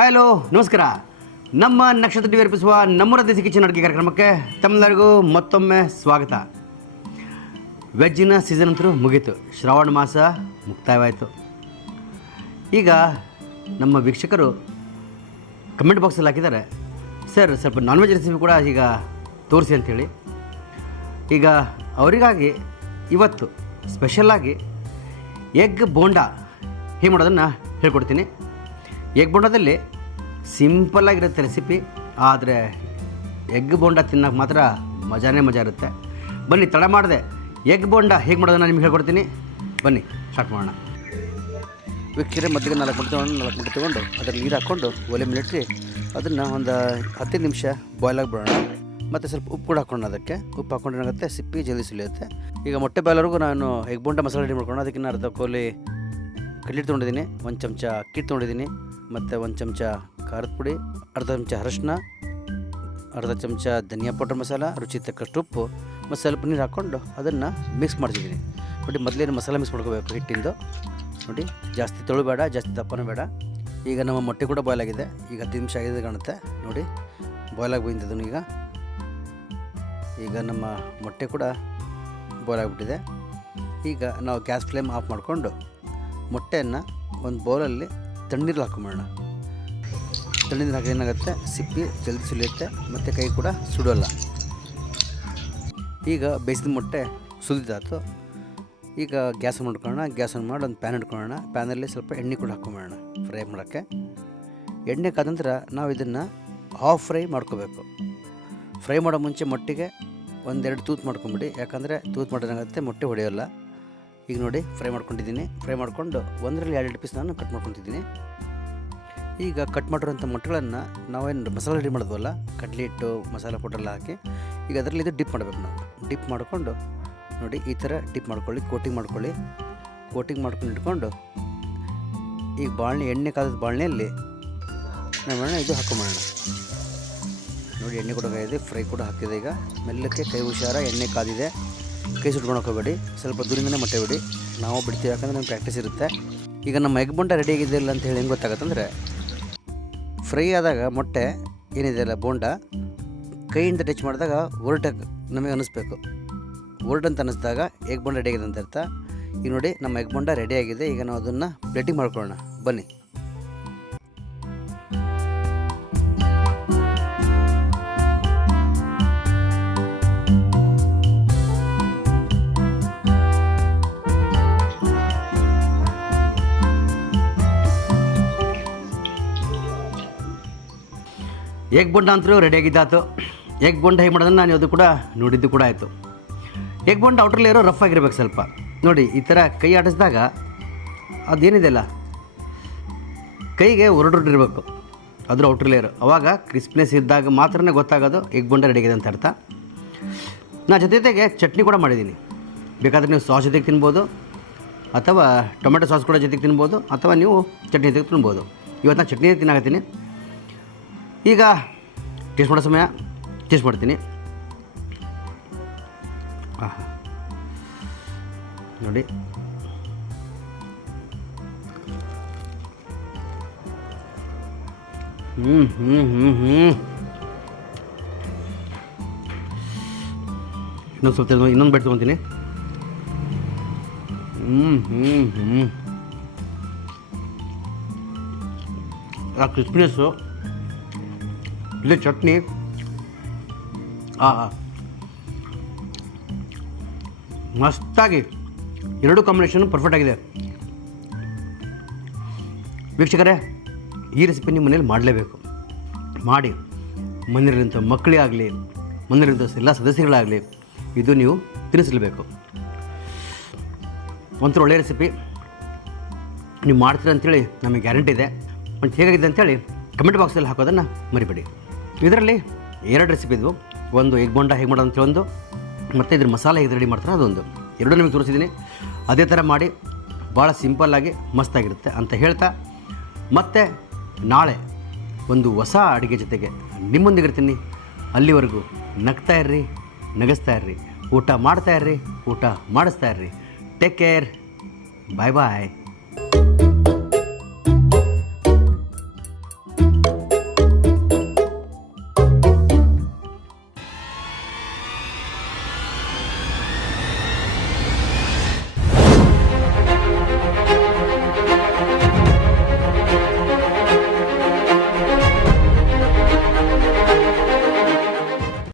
Hello ನಮಸ್ಕಾರ. ನಮ್ಮ ನಕ್ಷತ್ರ ಟಿವಿ ಅರ್ಪಿಸುವ ನಮ್ಮೂರ ದೇಸಿ ಕಿಚನ್ ಅಡುಗೆ ಕಾರ್ಯಕ್ರಮಕ್ಕೆ ತಮ್ಮೆಲ್ಲರಿಗೂ ಮತ್ತೊಮ್ಮೆ ಸ್ವಾಗತ. ವೆಜ್ಜಿನ ಸೀಸನ್ ಅಂತೂ ಮುಗೀತು, ಶ್ರಾವಣ ಮಾಸ ಮುಕ್ತಾಯವಾಯಿತು. ಈಗ ನಮ್ಮ ವೀಕ್ಷಕರು ಕಮೆಂಟ್ ಬಾಕ್ಸಲ್ಲಿ ಹಾಕಿದ್ದಾರೆ, ಸರ್ ಸ್ವಲ್ಪ ನಾನ್ ವೆಜ್ ರೆಸಿಪಿ ಕೂಡ ಈಗ ತೋರಿಸಿ ಅಂಥೇಳಿ. ಈಗ ಅವರಿಗಾಗಿ ಇವತ್ತು ಸ್ಪೆಷಲ್ಲಾಗಿ ಎಗ್ ಬೋಂಡಾ ಹೇಗೆ ಮಾಡೋದನ್ನು ಹೇಳ್ಕೊಡ್ತೀನಿ. ಎಗ್ ಬೋಂಡಾದಲ್ಲಿ ಸಿಂಪಲ್ಲಾಗಿರುತ್ತೆ ರೆಸಿಪಿ, ಆದರೆ ಎಗ್ ಬೋಂಡಾ ತಿನ್ನೋಕೆ ಮಾತ್ರ ಮಜಾ ಇರುತ್ತೆ. ಬನ್ನಿ ತಡ ಮಾಡಿದೆ ಎಗ್ ಬೋಂಡಾ ಹೇಗೆ ಮಾಡೋದನ್ನು ನಿಮ್ಗೆ ಹೇಳ್ಕೊಡ್ತೀನಿ. ಬನ್ನಿ ಸ್ಟಾರ್ಟ್ ಮಾಡೋಣ. ವೀಕ್ಷಕರೇ, ಮೊದಲಿಗೆ 4 ಮೊಟ್ಟೆ ತೊಗೊಂಡು ಅದರಲ್ಲಿ ನೀರು ಹಾಕ್ಕೊಂಡು ಒಲೆ ಮೇಲೆ ಇಟ್ಟು ಅದನ್ನು ಒಂದು 15 ನಿಮಿಷ ಬಾಯ್ಲ್ ಆಗಿಬಿಡೋಣ. ಮತ್ತು ಸ್ವಲ್ಪ ಉಪ್ಪು ಕೂಡ ಹಾಕ್ಕೊಂಡು ಅದಕ್ಕೆ ಉಪ್ಪು ಹಾಕ್ಕೊಂಡು ಏನಾಗುತ್ತೆ ಸಿಪ್ಪಿ ಜಲ್ದಿ ಸುಲಿಯುತ್ತೆ. ಈಗ ಮೊಟ್ಟೆ ಬಾಯ್ಲವರೆಗೂ ನಾನು ಎಗ್ ಬೋಂಡಾ ಮಸಾಲೆ ರೆಡಿ ಮಾಡ್ಕೊಂಡು ಅದಕ್ಕಿಂತ ಅರ್ಧ ಕೋಲಿ ಕಡ್ಲಿ ತೊಗೊಂಡಿದ್ದೀನಿ, 1 ಚಮಚ ಅಕ್ಕಿ ತೊಗೊಂಡಿದ್ದೀನಿ, ಮತ್ತು 1 ಚಮಚ ಖಾರದ ಪುಡಿ, ಅರ್ಧ ಚಮಚ ಅರಶಿನ, ಅರ್ಧ ಚಮಚ ಧನಿಯಾ ಪೌಡರ್ ಮಸಾಲ, ರುಚಿ ತಕ್ಕಷ್ಟು ಉಪ್ಪು ಮತ್ತು ಸ್ವಲ್ಪ ನೀರು ಹಾಕ್ಕೊಂಡು ಅದನ್ನು ಮಿಕ್ಸ್ ಮಾಡ್ತಿದ್ದೀನಿ. ನೋಡಿ ಮೊದಲೇನು ಮಸಾಲೆ ಮಿಕ್ಸ್ ಮಾಡ್ಕೋಬೇಕು ಹಿಟ್ಟಿಂದು. ನೋಡಿ ಜಾಸ್ತಿ ತೊಳು ಬೇಡ, ಜಾಸ್ತಿ ದಪ್ಪನೂ ಬೇಡ. ಈಗ ನಮ್ಮ ಮೊಟ್ಟೆ ಕೂಡ ಬಾಯ್ಲ್ ಆಗಿದೆ. ಈಗ 10 ನಿಮಿಷ ಆಗಿದೆ ಕಾಣುತ್ತೆ. ನೋಡಿ ಬಾಯ್ಲ್ ಆಗಿ ಬಂದಿದ್ದನು. ಈಗ ನಮ್ಮ ಮೊಟ್ಟೆ ಕೂಡ ಬಾಯ್ಲ್ ಆಗಿಬಿಟ್ಟಿದೆ. ಈಗ ನಾವು ಗ್ಯಾಸ್ ಫ್ಲೇಮ್ ಆಫ್ ಮಾಡಿಕೊಂಡು ಮೊಟ್ಟೆಯನ್ನು ಒಂದು ಬೌಲಲ್ಲಿ ತಣ್ಣೀರಲ್ಲಿ ಹಾಕೊಂಬಿಡೋಣ. ತಣ್ಣೀರು ಹಾಕಿ ಏನಾಗುತ್ತೆ ಸಿಪ್ಪಿ ಜಲ್ದಿ ಸುಲಿಯುತ್ತೆ ಮತ್ತು ಕೈ ಕೂಡ ಸುಡೋಲ್ಲ. ಈಗ ಬೇಯಿಸಿದ ಮೊಟ್ಟೆ ಸುಲಿದಾಯ್ತು. ಈಗ ಗ್ಯಾಸ್ ಮಾಡ್ಕೊಳ್ಳೋಣ. ಗ್ಯಾಸ್ ಆನ್ ಮಾಡಿ ಒಂದು ಪ್ಯಾನ್ ಇಟ್ಕೊಳ್ಳೋಣ. ಪ್ಯಾನಲ್ಲಿ ಸ್ವಲ್ಪ ಎಣ್ಣೆ ಕೂಡ ಹಾಕೊಂಬಿಡೋಣ ಫ್ರೈ ಮಾಡೋಕ್ಕೆ. ಎಣ್ಣೆ ಕಾದ ನಂತರ ನಾವು ಇದನ್ನು ಹಾಫ್ ಫ್ರೈ ಮಾಡ್ಕೋಬೇಕು. ಫ್ರೈ ಮಾಡೋ ಮುಂಚೆ ಮೊಟ್ಟೆಗೆ 1-2 ತೂತು ಮಾಡ್ಕೊಂಬಿಡಿ, ಯಾಕಂದರೆ ತೂತು ಮಾಡೋದಾಗುತ್ತೆ ಮೊಟ್ಟೆ ಹೊಡೆಯೋಲ್ಲ. ಈಗ ನೋಡಿ ಫ್ರೈ ಮಾಡ್ಕೊಂಡಿದ್ದೀನಿ. ಫ್ರೈ ಮಾಡಿಕೊಂಡು 1-2 ಪೀಸ್ ನಾನು ಕಟ್ ಮಾಡ್ಕೊತಿದ್ದೀನಿ. ಈಗ ಕಟ್ ಮಾಡಿರೋಂಥ ಮೊಟ್ಟೆಗಳನ್ನು ನಾವೇನು ಮಸಾಲೆ ರೆಡಿ ಮಾಡಿದ್ವಲ್ಲ, ಕಡ್ಲೆ ಹಿಟ್ಟು ಮಸಾಲೆ ಪೌಡ್ರೆಲ್ಲ ಹಾಕಿ ಈಗ ಅದರಲ್ಲಿ ಇದು ಡಿಪ್ ಮಾಡಬೇಕು. ನಾವು ಡಿಪ್ ಮಾಡಿಕೊಂಡು ನೋಡಿ ಈ ಥರ ಡಿಪ್ ಮಾಡ್ಕೊಳ್ಳಿ, ಕೋಟಿಂಗ್ ಮಾಡ್ಕೊಳ್ಳಿ. ಕೋಟಿಂಗ್ ಮಾಡ್ಕೊಂಡು ಇಟ್ಕೊಂಡು ಈಗ ಎಣ್ಣೆ ಕಾದ ಬಾಣಲೆಯಲ್ಲಿ ನಾವು ಇದು ಹಾಕೊಂಬೋಣ. ನೋಡಿ ಎಣ್ಣೆ ಕೂಡ ಕಾಯಿದೆ, ಫ್ರೈ ಕೂಡ ಹಾಕಿದೆ. ಈಗ ಮೆಲ್ಲಕ್ಕೆ ಕೈ ಹುಷಾರ, ಎಣ್ಣೆ ಕಾದಿದೆ, ಕೈ ಸುಟ್ಕೊಂಡು ಹೋಗ್ಬೇಡಿ, ಸ್ವಲ್ಪ ದೂರಿಂದನೇ ಮೊಟ್ಟೆ ಬಿಡಿ. ನಾವು ಬಿಡ್ತೀವಿ ಯಾಕಂದರೆ ನಮ್ಗೆ ಪ್ರಾಕ್ಟೀಸ್ ಇರುತ್ತೆ. ಈಗ ನಮ್ಮ ಎಗ್ ಬೋಂಡಾ ರೆಡಿ ಆಗಿದೆಯಲ್ಲ ಅಂತ ಹೇಳಿ ಹೆಂಗೆ ಗೊತ್ತಾಗತ್ತಂದರೆ, ಫ್ರೈ ಆದಾಗ ಮೊಟ್ಟೆ ಏನಿದೆಯಲ್ಲ ಬೋಂಡಾ ಕೈಯಿಂದ ಟಚ್ ಮಾಡಿದಾಗ ಒರಟಾಗಿ ನಮಗೆ ಅನ್ನಿಸ್ಬೇಕು. ಒರಟಂತ ಅನ್ನಿಸಿದಾಗ ಎಗ್ ಬೋಂಡಾ ರೆಡಿ ಆಗಿದೆ ಅಂತ ಅರ್ಥ. ಈಗ ನೋಡಿ ನಮ್ಮ ಎಗ್ ಬೋಂಡಾ ರೆಡಿ ಆಗಿದೆ. ಈಗ ನಾವು ಅದನ್ನು ಪ್ಲೇಟಿಂಗ್ ಮಾಡ್ಕೊಳ್ಳೋಣ ಬನ್ನಿ. ಎಗ್ ಬೋಂಡಾ ಅಂತೂ ರೆಡಿಯಾಗಿದ್ದಾತು. ಎಗ್ ಬೋಂಡಾ ಹೇಗೆ ಮಾಡೋದನ್ನು ನಾನು ಅದು ಕೂಡ ನೋಡಿದ್ದು ಕೂಡ ಆಯಿತು. ಎಗ್ ಬೋಂಡಾ ಔಟ್ರಲ್ಲಿ ಇರೋ ರಫ್ ಆಗಿರ್ಬೇಕು ಸ್ವಲ್ಪ. ನೋಡಿ ಈ ಥರ ಕೈ ಆಡಿಸಿದಾಗ ಅದೇನಿದೆಯಲ್ಲ ಕೈಗೆ ಹೊರಡಿರಬೇಕು, ಅದ್ರ ಔಟ್ರಲ್ಲಿ ಇರೋ. ಅವಾಗ ಕ್ರಿಸ್ಪಿನೆಸ್ ಇದ್ದಾಗ ಮಾತ್ರ ಗೊತ್ತಾಗೋದು ಎಗ್ ಬೋಂಡಾ ರೆಡಿಯಾಗಿದೆ ಅಂತ ಅರ್ಥ. ನಾನು ಜೊತೆಗೆ ಚಟ್ನಿ ಕೂಡ ಮಾಡಿದ್ದೀನಿ. ಬೇಕಾದರೆ ನೀವು ಸಾಸ್ ಜೊತೆಗೆ ತಿನ್ಬೋದು, ಅಥವಾ ಟೊಮೆಟೊ ಸಾಸ್ ಕೂಡ ಜೊತೆಗೆ ತಿನ್ಬೋದು, ಅಥವಾ ನೀವು ಚಟ್ನಿ ಜೊತೆಗೆ ತಿನ್ಬೋದು. ಇವತ್ತು ನಾನು ಚಟ್ನಿ ತಿನ್ನಾಕತ್ತೀನಿ. ಈಗ ಟೇಸ್ಟ್ ಮಾಡೋ ಸಮಯ, ಟೇಸ್ಟ್ ಮಾಡ್ತೀನಿ. ನೋಡಿ ಇನ್ನೊಂದು ಸ್ವಲ್ಪ ಇನ್ನೊಂದು ಬೆಡ್ ತೊಗೊತೀನಿ. ಆ ಕ್ರಿಸ್ಪಿನೆಸ್ಸು, ಇಲ್ಲಿ ಚಟ್ನಿ, ಮಸ್ತಾಗಿ ಎರಡೂ ಕಾಂಬಿನೇಷನ್ ಪರ್ಫೆಕ್ಟ್ ಆಗಿದೆ. ವೀಕ್ಷಕರೇ, ಈ ರೆಸಿಪಿ ನಿಮ್ಮ ಮನೇಲಿ ಮಾಡಲೇಬೇಕು. ಮಾಡಿ ಮನೆಯಲ್ಲಿಂಥ ಮಕ್ಕಳೇ ಆಗಲಿ, ಮನೆಯಲ್ಲಿಂಥ ಎಲ್ಲ ಸದಸ್ಯಗಳಾಗಲಿ ಇದು ನೀವು ತಿನ್ನಿಸಲೇಬೇಕು. ಒಂಥರ ಒಳ್ಳೆಯ ರೆಸಿಪಿ, ನೀವು ಮಾಡ್ತೀರ ಅಂಥೇಳಿ ನಮಗೆ ಗ್ಯಾರಂಟಿ ಇದೆ. ಮತ್ತು ಹೇಗಾಗಿದೆ ಅಂಥೇಳಿ ಕಮೆಂಟ್ ಬಾಕ್ಸಲ್ಲಿ ಹಾಕೋದನ್ನು ಮರಿಬೇಡಿ. ಇದರಲ್ಲಿ 2 ರೆಸಿಪಿ ಇದ್ವು. ಒಂದು ಎಗ್ ಬೋಂಡಾ ಹೇಗೆ ಮಾಡೋದು ಅಂತೇಳಿ ಒಂದು, ಮತ್ತು ಇದ್ರ ಮಸಾಲೆ ಹೇಗೆ ರೆಡಿ ಮಾಡ್ತಾರೆ ಅದೊಂದು. ಎರಡೂ ನಿಮಗೆ ತೋರಿಸಿದ್ದೀನಿ. ಅದೇ ಥರ ಮಾಡಿ ಭಾಳ ಸಿಂಪಲ್ಲಾಗಿ ಮಸ್ತಾಗಿರುತ್ತೆ ಅಂತ ಹೇಳ್ತಾ, ಮತ್ತೆ ನಾಳೆ ಒಂದು ಹೊಸ ಅಡುಗೆ ಜೊತೆಗೆ ನಿಮ್ಮೊಂದಿಗಿರ್ತೀನಿ. ಅಲ್ಲಿವರೆಗೂ ನಗ್ತಾ ಇರ್ರಿ, ನಗಿಸ್ತಾ ಇರ್ರಿ, ಊಟ ಮಾಡ್ತಾ ಇರ್ರಿ, ಊಟ ಮಾಡಿಸ್ತಾ ಇರ್ರಿ. ಟೇಕ್ ಕೇರ್, ಬಾಯ್ ಬಾಯ್.